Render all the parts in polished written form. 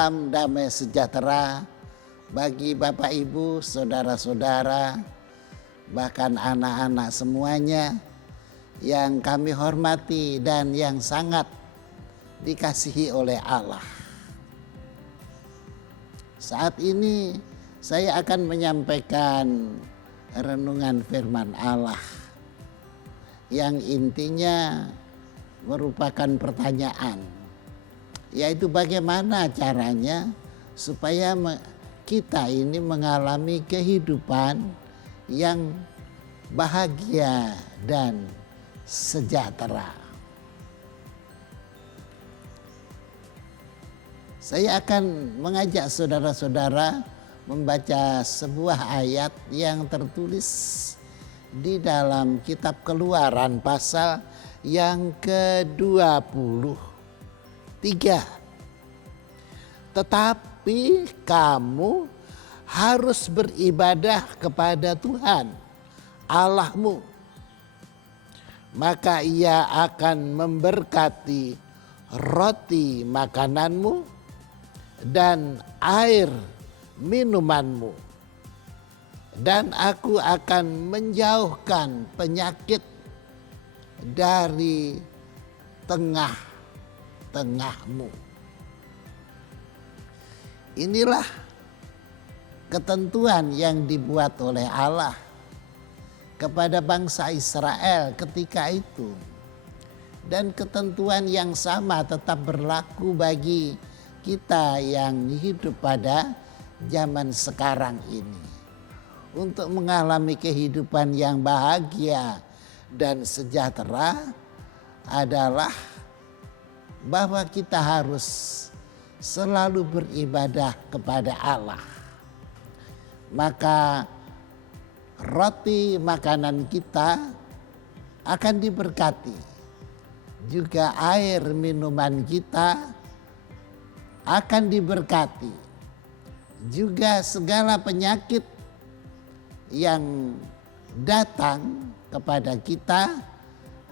salam damai sejahtera bagi Bapak Ibu, saudara-saudara, bahkan anak-anak semuanya yang kami hormati dan yang sangat dikasihi oleh Allah. Saat ini saya akan menyampaikan renungan firman Allah yang intinya merupakan pertanyaan, yaitu bagaimana caranya supaya kita ini mengalami kehidupan yang bahagia dan sejahtera. Saya akan mengajak saudara-saudara membaca sebuah ayat yang tertulis di dalam kitab Keluaran pasal yang ke-23. Tetapi kamu harus beribadah kepada Tuhan Allahmu, maka Ia akan memberkati roti makananmu dan air minumanmu, dan aku akan menjauhkan penyakit dari tengah-tengahmu. Inilah ketentuan yang dibuat oleh Allah kepada bangsa Israel ketika itu. Dan ketentuan yang sama tetap berlaku bagi kita yang hidup pada zaman sekarang ini. Untuk mengalami kehidupan yang bahagia dan sejahtera adalah bahwa kita harus selalu beribadah kepada Allah. Maka roti makanan kita akan diberkati, juga air minuman kita akan diberkati, juga segala penyakit yang datang kepada kita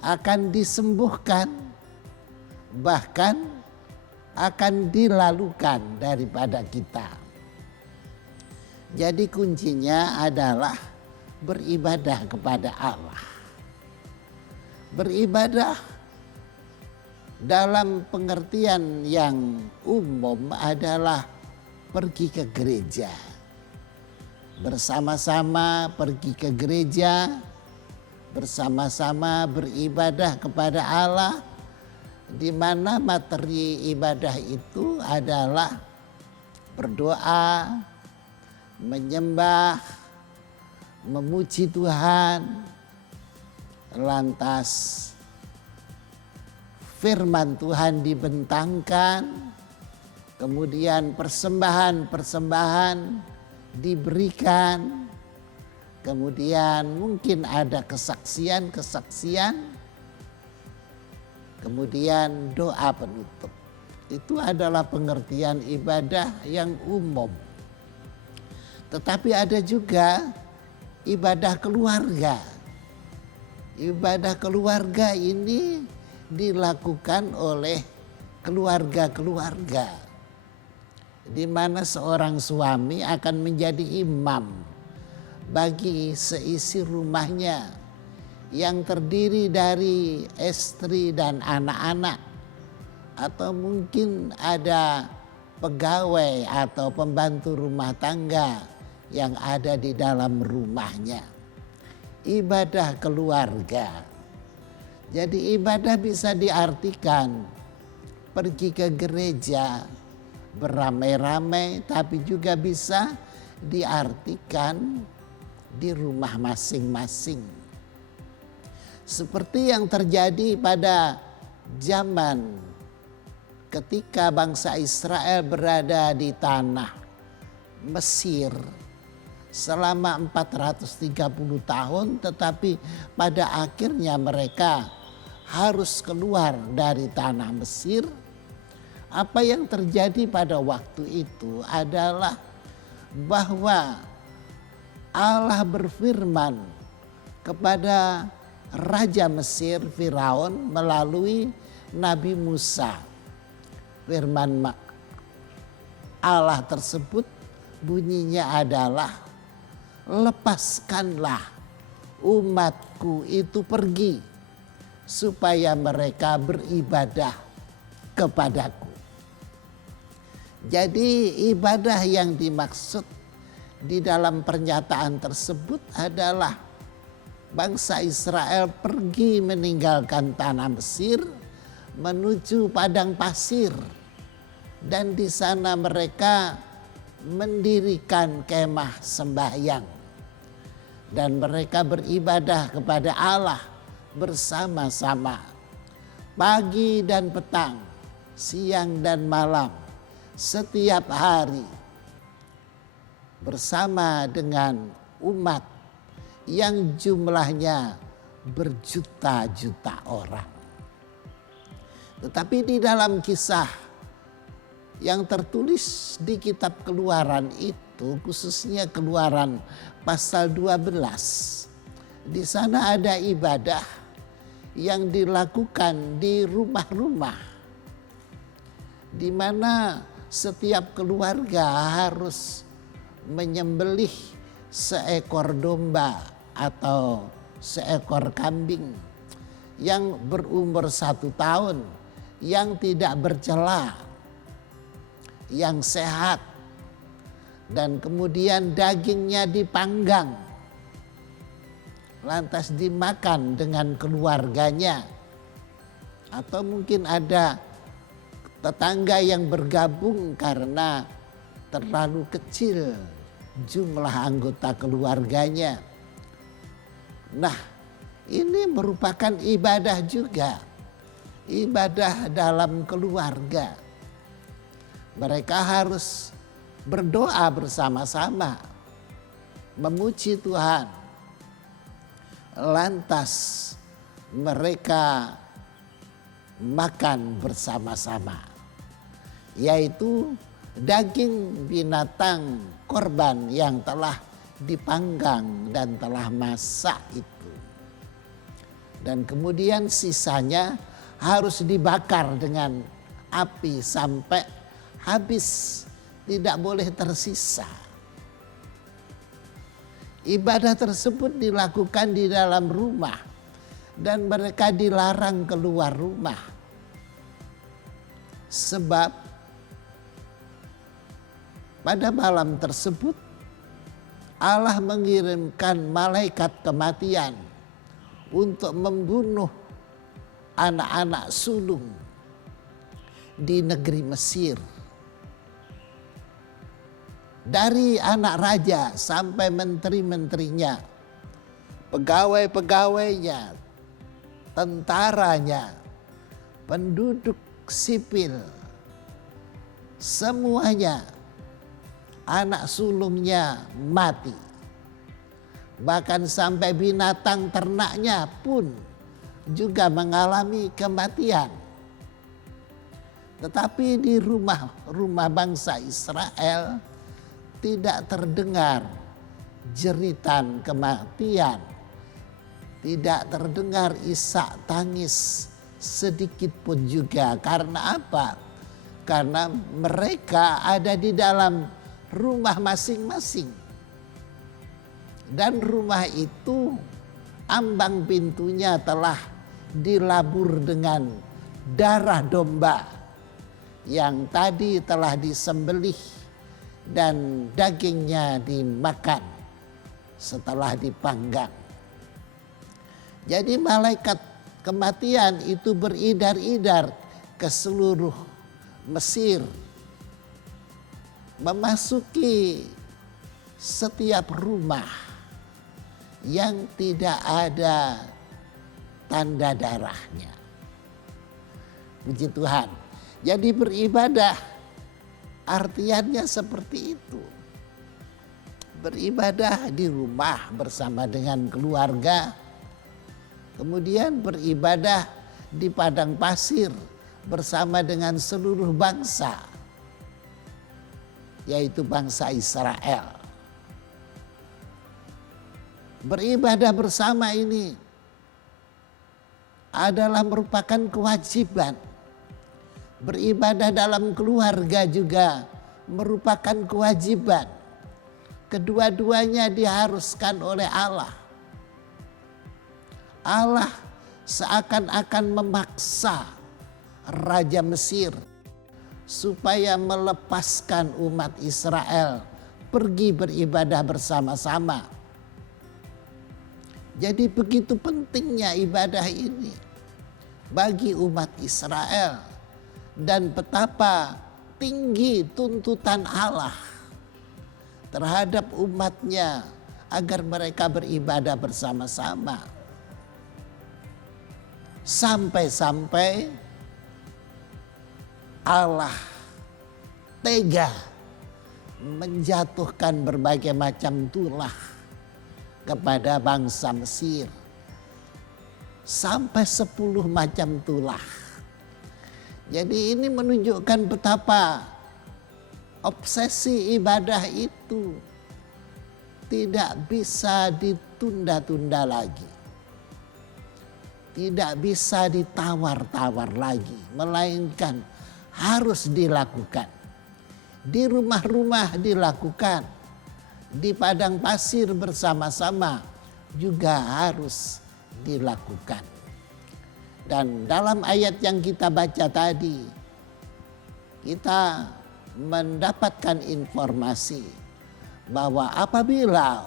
akan disembuhkan, bahkan akan dilalukan daripada kita. Jadi kuncinya adalah beribadah kepada Allah. Beribadah dalam pengertian yang umum adalah pergi ke gereja. Bersama-sama pergi ke gereja, bersama-sama beribadah kepada Allah, di mana materi ibadah itu adalah berdoa, menyembah, memuji Tuhan, lantas firman Tuhan dibentangkan, kemudian persembahan-persembahan diberikan, kemudian mungkin ada kesaksian-kesaksian, kemudian doa penutup. Itu adalah pengertian ibadah yang umum. Tetapi ada juga ibadah keluarga. Ibadah keluarga ini dilakukan oleh keluarga-keluarga, di mana seorang suami akan menjadi imam bagi seisi rumahnya yang terdiri dari istri dan anak-anak, atau mungkin ada pegawai atau pembantu rumah tangga yang ada di dalam rumahnya. Ibadah keluarga. Jadi ibadah bisa diartikan pergi ke gereja beramai-ramai, tapi juga bisa diartikan di rumah masing-masing. Seperti yang terjadi pada zaman ketika bangsa Israel berada di tanah Mesir selama 430 tahun, tetapi pada akhirnya mereka harus keluar dari tanah Mesir. Apa yang terjadi pada waktu itu adalah bahwa Allah berfirman kepada Raja Mesir Firaun melalui Nabi Musa. Allah tersebut bunyinya adalah, lepaskanlah umatku itu pergi supaya mereka beribadah kepadaku. Jadi ibadah yang dimaksud di dalam pernyataan tersebut adalah bangsa Israel pergi meninggalkan tanah Mesir menuju padang pasir, dan di sana mereka mendirikan kemah sembahyang dan mereka beribadah kepada Allah bersama-sama pagi dan petang, siang dan malam, setiap hari bersama dengan umat yang jumlahnya berjuta-juta orang. Tetapi di dalam kisah yang tertulis di kitab Keluaran itu, khususnya Keluaran pasal 12, di sana ada ibadah yang dilakukan di rumah-rumah, di mana setiap keluarga harus menyembelih seekor domba atau seekor kambing yang berumur 1 tahun, yang tidak bercela, yang sehat, dan kemudian dagingnya dipanggang, lantas dimakan dengan keluarganya. Atau mungkin ada tetangga yang bergabung karena terlalu kecil jumlah anggota keluarganya. Nah, ini merupakan ibadah juga, ibadah dalam keluarga. Mereka harus berdoa bersama-sama, memuji Tuhan. Lantas mereka makan bersama-sama, yaitu daging binatang korban yang telah dipanggang dan telah masak itu. Dan kemudian sisanya harus dibakar dengan api sampai habis, tidak boleh tersisa. Ibadah tersebut dilakukan di dalam rumah dan mereka dilarang keluar rumah. Sebab pada malam tersebut Allah mengirimkan malaikat kematian untuk membunuh anak-anak sulung di negeri Mesir. Dari anak raja sampai menteri-menterinya, pegawai-pegawainya, tentaranya, penduduk sipil, semuanya anak sulungnya mati. Bahkan sampai binatang ternaknya pun juga mengalami kematian. Tetapi di rumah bangsa Israel tidak terdengar jeritan kematian, tidak terdengar isak tangis sedikit pun juga. Karena apa? Karena mereka ada di dalam rumah masing-masing. Dan rumah itu ambang pintunya telah dilabur dengan darah domba yang tadi telah disembelih dan dagingnya dimakan setelah dipanggang. Jadi malaikat kematian itu beridar-idar ke seluruh Mesir, memasuki setiap rumah yang tidak ada tanda darahnya. Puji Tuhan. Jadi beribadah artiannya seperti itu. Beribadah di rumah bersama dengan keluarga. Kemudian beribadah di padang pasir bersama dengan seluruh bangsa, yaitu bangsa Israel. Beribadah bersama ini adalah merupakan kewajiban. Beribadah dalam keluarga juga merupakan kewajiban. Kedua-duanya diharuskan oleh Allah. Allah seakan-akan memaksa Raja Mesir supaya melepaskan umat Israel pergi beribadah bersama-sama. Jadi begitu pentingnya ibadah ini bagi umat Israel, dan betapa tinggi tuntutan Allah terhadap umatnya agar mereka beribadah bersama-sama. Sampai-sampai Allah tega menjatuhkan berbagai macam tulah kepada bangsa Mesir. Sampai 10 macam tulah. Jadi ini menunjukkan betapa obsesi ibadah itu tidak bisa ditunda-tunda lagi. Tidak bisa ditawar-tawar lagi, melainkan harus dilakukan. Di rumah-rumah dilakukan, di padang pasir bersama-sama juga harus dilakukan. Dan dalam ayat yang kita baca tadi, kita mendapatkan informasi bahwa apabila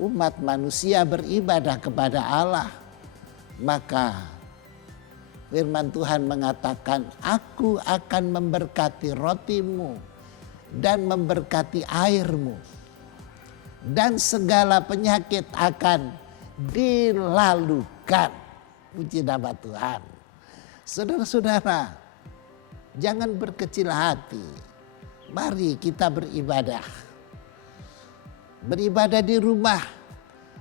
umat manusia beribadah kepada Allah, maka firman Tuhan mengatakan, aku akan memberkati rotimu dan memberkati airmu, dan segala penyakit akan dilalukan. Puji nama Tuhan. Saudara-saudara, jangan berkecil hati. Mari kita beribadah. Beribadah di rumah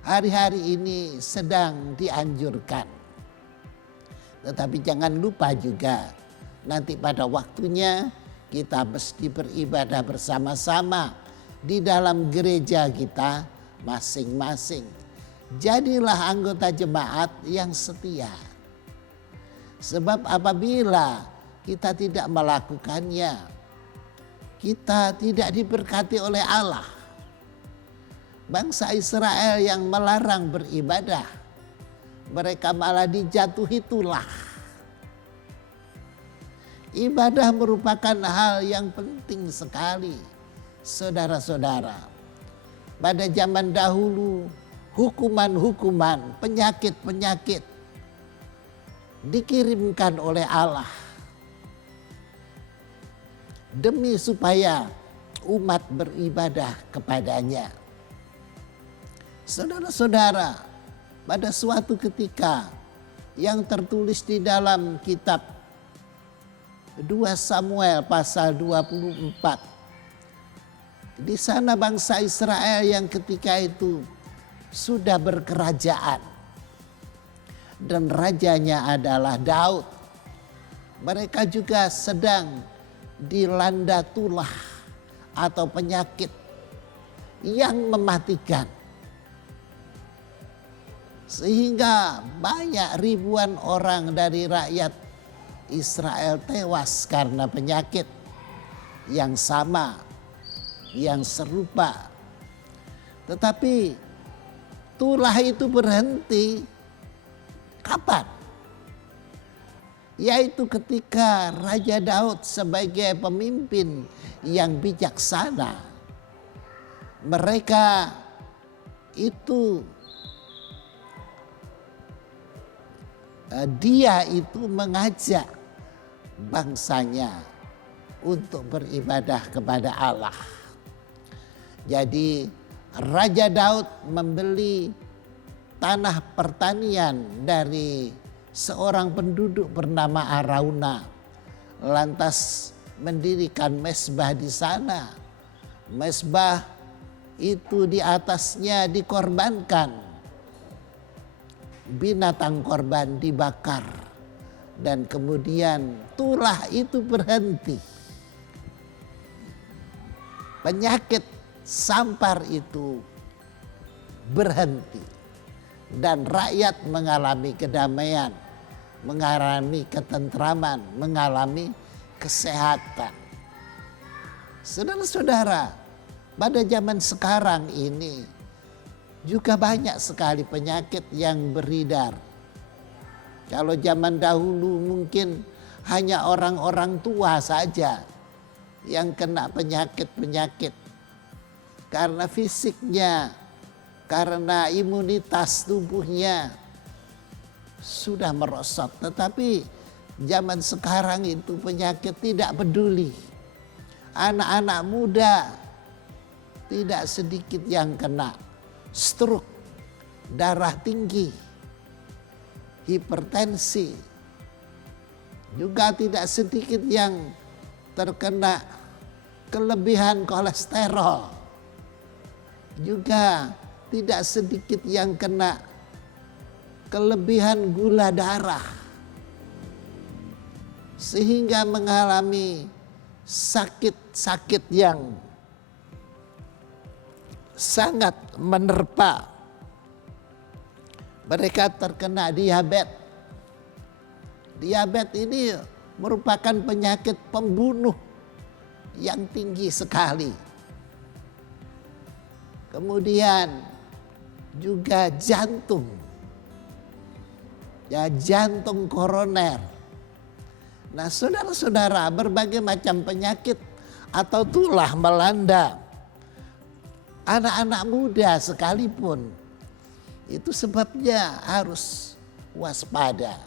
hari-hari ini sedang dianjurkan. Tetapi jangan lupa juga, nanti pada waktunya kita mesti beribadah bersama-sama di dalam gereja kita masing-masing. Jadilah anggota jemaat yang setia. Sebab apabila kita tidak melakukannya, kita tidak diberkati oleh Allah. Bangsa Israel yang melarang beribadah, mereka malah dijatuhi tulah. Ibadah merupakan hal yang penting sekali, saudara-saudara. Pada zaman dahulu, hukuman-hukuman, penyakit-penyakit dikirimkan oleh Allah demi supaya umat beribadah kepadanya. Saudara-saudara, pada suatu ketika yang tertulis di dalam kitab 2 Samuel pasal 24. Di sana bangsa Israel yang ketika itu sudah berkerajaan. Dan rajanya adalah Daud. Mereka juga sedang dilanda tulah atau penyakit yang mematikan. Sehingga banyak ribuan orang dari rakyat Israel tewas karena penyakit yang sama, yang serupa. Tetapi tulah itu berhenti kapan? Yaitu ketika Raja Daud sebagai pemimpin yang bijaksana, mereka itu dia itu mengajak bangsanya untuk beribadah kepada Allah. Jadi Raja Daud membeli tanah pertanian dari seorang penduduk bernama Arauna. Lantas mendirikan mezbah di sana. Mezbah itu di atasnya dikorbankan. Binatang korban dibakar. Dan kemudian tulah itu berhenti. Penyakit sampar itu berhenti. Dan rakyat mengalami kedamaian, mengalami ketentraman, mengalami kesehatan. Saudara-saudara, pada zaman sekarang ini juga banyak sekali penyakit yang beredar. Kalau zaman dahulu mungkin hanya orang-orang tua saja yang kena penyakit-penyakit. Karena fisiknya, karena imunitas tubuhnya sudah merosot. Tetapi zaman sekarang itu penyakit tidak peduli. Anak-anak muda tidak sedikit yang kena stroke, darah tinggi, hipertensi. Juga tidak sedikit yang terkena kelebihan kolesterol. Juga tidak sedikit yang kena kelebihan gula darah. Sehingga mengalami sakit-sakit yang sangat menerpa. Mereka terkena diabetes. Diabetes ini merupakan penyakit pembunuh yang tinggi sekali. Kemudian juga jantung. Ya, jantung koroner. Nah, saudara-saudara, berbagai macam penyakit atau tulah melanda anak-anak muda sekalipun. Itu sebabnya harus waspada.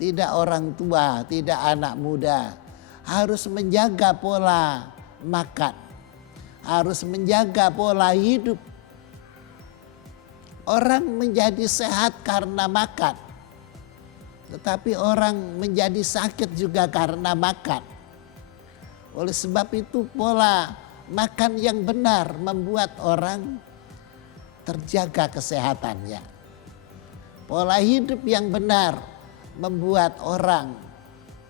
Tidak orang tua, tidak anak muda. Harus menjaga pola makan. Harus menjaga pola hidup. Orang menjadi sehat karena makan. Tetapi orang menjadi sakit juga karena makan. Oleh sebab itu pola makan yang benar membuat orang terjaga kesehatannya. Pola hidup yang benar membuat orang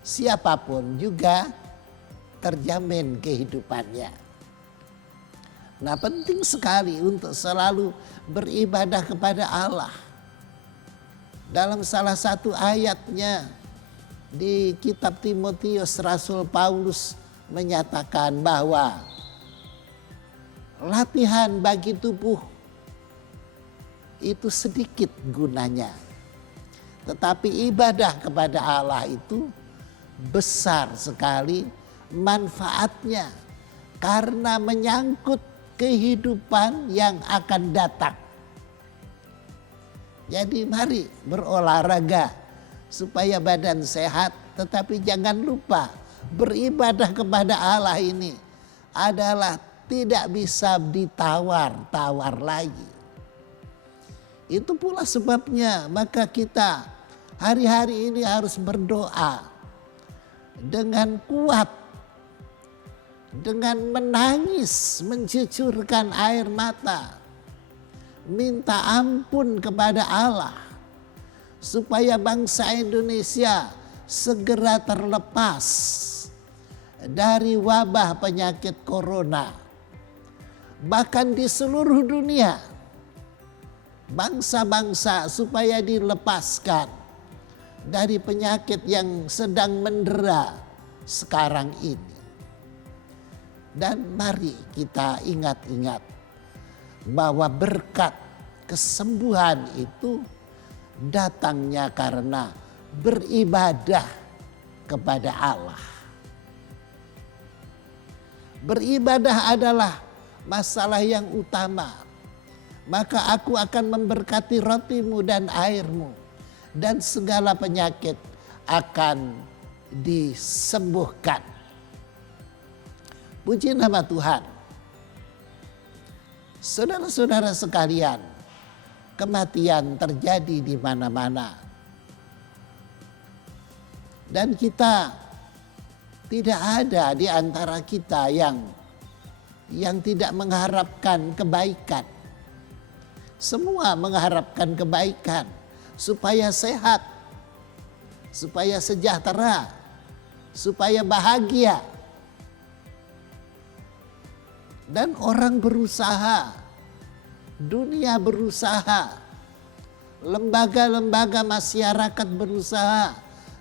siapapun juga terjamin kehidupannya. Nah, penting sekali untuk selalu beribadah kepada Allah. Dalam salah satu ayatnya di kitab Timotius, Rasul Paulus menyatakan bahwa latihan bagi tubuh itu sedikit gunanya. Tetapi ibadah kepada Allah itu besar sekali manfaatnya. Karena menyangkut kehidupan yang akan datang. Jadi mari berolahraga supaya badan sehat. Tetapi jangan lupa beribadah kepada Allah ini adalah tidak bisa ditawar-tawar lagi. Itu pula sebabnya maka kita hari-hari ini harus berdoa dengan kuat, dengan menangis, mencucurkan air mata, minta ampun kepada Allah supaya bangsa Indonesia segera terlepas dari wabah penyakit corona. Bahkan di seluruh dunia, bangsa-bangsa supaya dilepaskan dari penyakit yang sedang mendera sekarang ini. Dan mari kita ingat-ingat bahwa berkat kesembuhan itu datangnya karena beribadah kepada Allah. Beribadah adalah masalah yang utama. Maka aku akan memberkati rotimu dan airmu, dan segala penyakit akan disembuhkan. Puji nama Tuhan. Saudara-saudara sekalian, kematian terjadi di mana-mana. Dan kita tidak ada di antara kita yang tidak mengharapkan kebaikan. Semua mengharapkan kebaikan supaya sehat, supaya sejahtera, supaya bahagia. Dan orang berusaha, dunia berusaha, lembaga-lembaga masyarakat berusaha,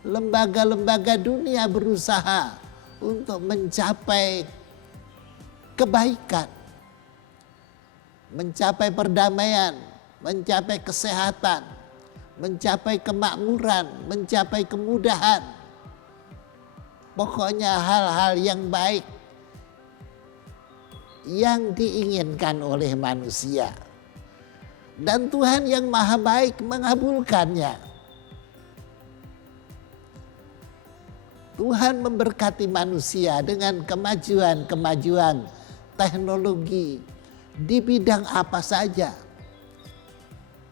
lembaga-lembaga dunia berusaha untuk mencapai kebaikan, mencapai perdamaian, mencapai kesehatan, mencapai kemakmuran, mencapai kemudahan. Pokoknya hal-hal yang baik yang diinginkan oleh manusia. Dan Tuhan yang maha baik mengabulkannya. Tuhan memberkati manusia dengan kemajuan-kemajuan teknologi di bidang apa saja.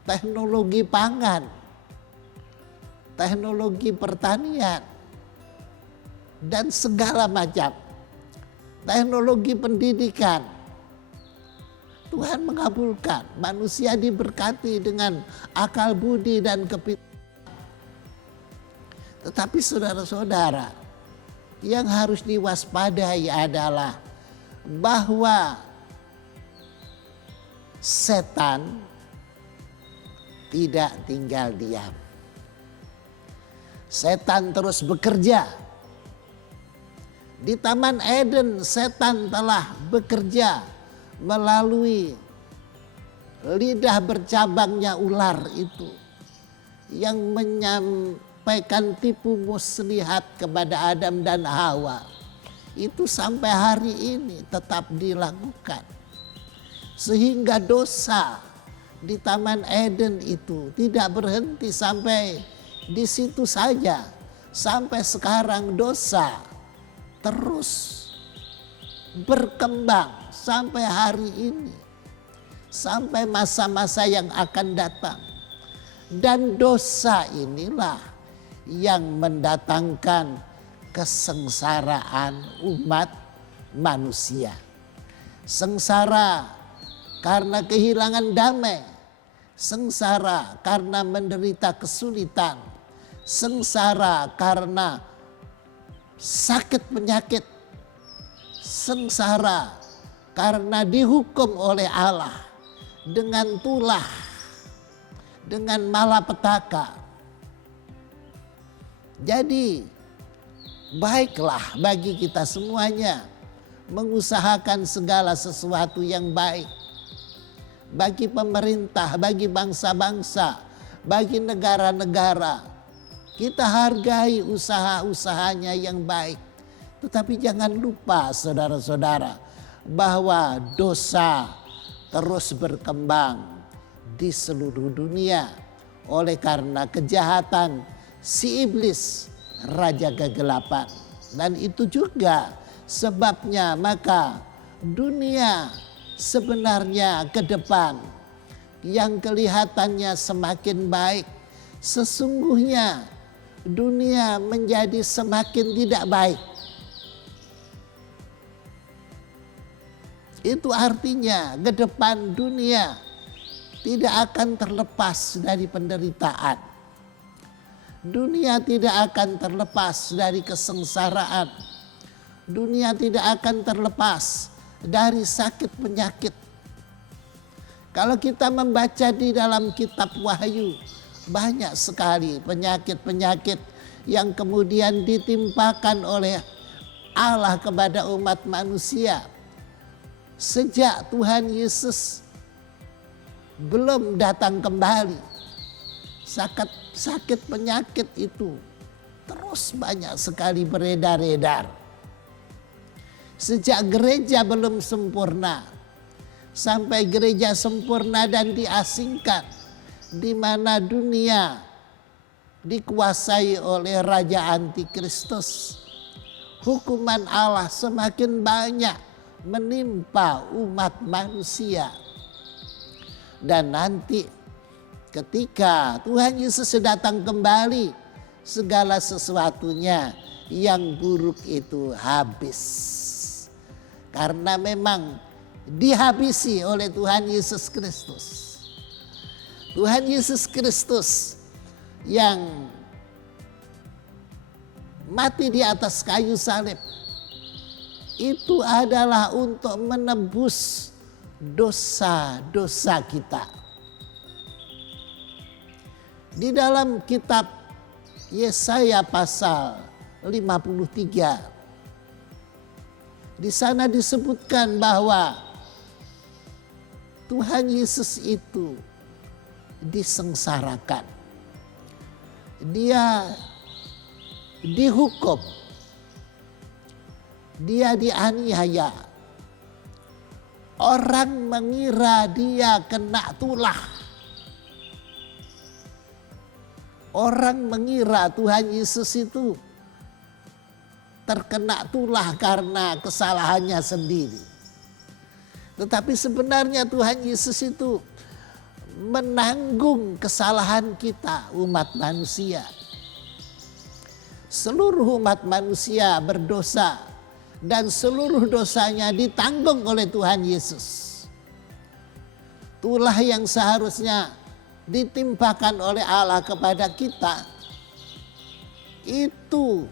Teknologi pangan, teknologi pertanian, dan segala macam. Teknologi pendidikan. Tuhan mengabulkan, manusia diberkati dengan akal budi dan kepintaran. Tetapi saudara-saudara, yang harus diwaspadai adalah bahwa setan tidak tinggal diam. Setan terus bekerja. Di Taman Eden setan telah bekerja melalui lidah bercabangnya ular itu yang menyampaikan tipu muslihat kepada Adam dan Hawa. Itu sampai hari ini tetap dilakukan. Sehingga dosa di Taman Eden itu tidak berhenti sampai di situ saja. Sampai sekarang dosa terus berkembang sampai hari ini. Sampai masa-masa yang akan datang. Dan dosa inilah yang mendatangkan kesengsaraan umat manusia. Sengsara karena kehilangan damai. Sengsara karena menderita kesulitan. Sengsara karena sakit penyakit. Sengsara karena dihukum oleh Allah dengan tulah, dengan malapetaka. Jadi baiklah bagi kita semuanya mengusahakan segala sesuatu yang baik. Bagi pemerintah, bagi bangsa-bangsa, bagi negara-negara. Kita hargai usaha-usahanya yang baik. Tetapi jangan lupa saudara-saudara bahwa dosa terus berkembang di seluruh dunia oleh karena kejahatan si iblis, raja kegelapan. Dan itu juga sebabnya maka dunia sebenarnya ke depan yang kelihatannya semakin baik, sesungguhnya dunia menjadi semakin tidak baik. Itu artinya ke depan dunia tidak akan terlepas dari penderitaan. Dunia tidak akan terlepas dari kesengsaraan. Dunia tidak akan terlepas dari sakit penyakit. Kalau kita membaca di dalam kitab Wahyu, banyak sekali penyakit-penyakit yang kemudian ditimpakan oleh Allah kepada umat manusia. Sejak Tuhan Yesus belum datang kembali, sakit penyakit itu terus banyak sekali beredar-edar. Sejak gereja belum sempurna, sampai gereja sempurna dan diasingkan, di mana dunia dikuasai oleh Raja Antikristus. Hukuman Allah semakin banyak menimpa umat manusia. Dan nanti ketika Tuhan Yesus datang kembali, segala sesuatunya yang buruk itu habis. Karena memang dihabisi oleh Tuhan Yesus Kristus. Tuhan Yesus Kristus yang mati di atas kayu salib itu adalah untuk menebus dosa-dosa kita. Di dalam kitab Yesaya pasal 53, Di sana disebutkan bahwa Tuhan Yesus itu disengsarakan. Dia dihukum. Dia dianiaya. Orang mengira dia kena tulah. Orang mengira Tuhan Yesus itu terkena tulah karena kesalahannya sendiri. Tetapi sebenarnya Tuhan Yesus itu menanggung kesalahan kita, umat manusia. Seluruh umat manusia berdosa dan seluruh dosanya ditanggung oleh Tuhan Yesus. Tulah yang seharusnya ditimpakan oleh Allah kepada kita itu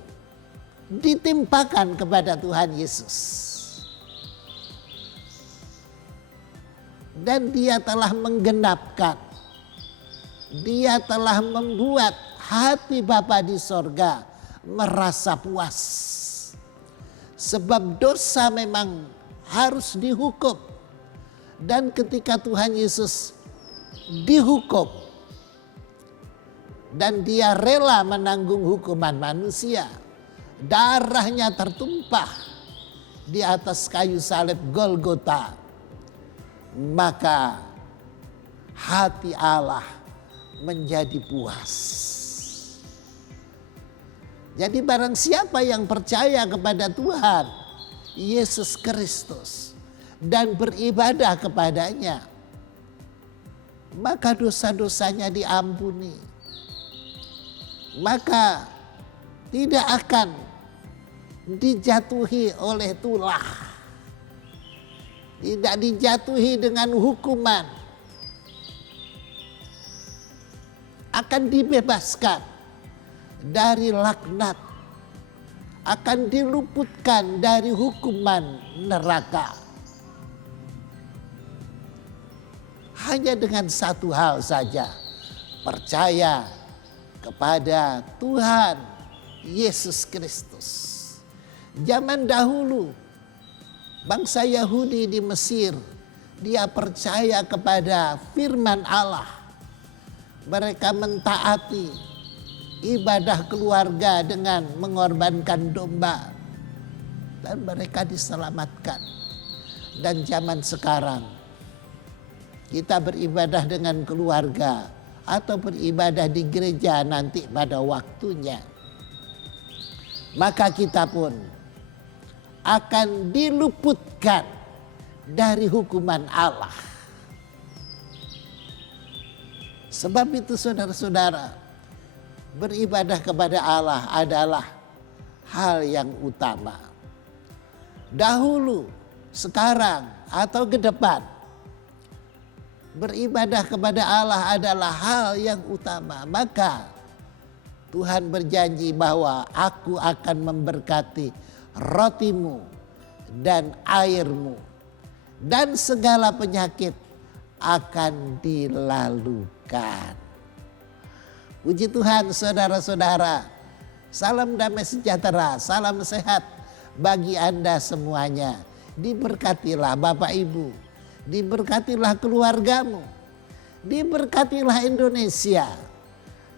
ditimpakan kepada Tuhan Yesus. Dan dia telah menggenapkan, dia telah membuat hati Bapa di sorga merasa puas. Sebab dosa memang harus dihukum. Dan ketika Tuhan Yesus dihukum dan dia rela menanggung hukuman manusia, darahnya tertumpah di atas kayu salib Golgota, maka hati Allah menjadi puas. Jadi barang siapa yang percaya kepada Tuhan Yesus Kristus dan beribadah kepadanya, maka dosa-dosanya diampuni. Maka tidak akan dijatuhi oleh tulah. Tidak dijatuhi dengan hukuman. Akan dibebaskan dari laknat. Akan diluputkan dari hukuman neraka. Hanya dengan satu hal saja. Percaya kepada Tuhan Yesus Kristus. Zaman dahulu bangsa Yahudi di Mesir, dia percaya kepada firman Allah. Mereka mentaati ibadah keluarga dengan mengorbankan domba. Dan mereka diselamatkan. Dan zaman sekarang kita beribadah dengan keluarga atau beribadah di gereja nanti pada waktunya. Maka kita pun akan diluputkan dari hukuman Allah. Sebab itu saudara-saudara, beribadah kepada Allah adalah hal yang utama. Dahulu, sekarang, atau ke depan, beribadah kepada Allah adalah hal yang utama. Maka Tuhan berjanji bahwa aku akan memberkati rotimu dan airmu, dan segala penyakit akan dilalukan. Puji Tuhan saudara-saudara. Salam damai sejahtera, salam sehat bagi Anda semuanya. Diberkatilah Bapak Ibu, diberkatilah keluargamu, diberkatilah Indonesia,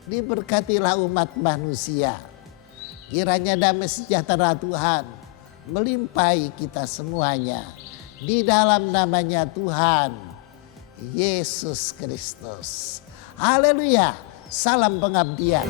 diberkatilah umat manusia. Kiranya damai sejahtera Tuhan melimpahi kita semuanya. Di dalam namanya Tuhan Yesus Kristus. Haleluya. Salam pengabdian.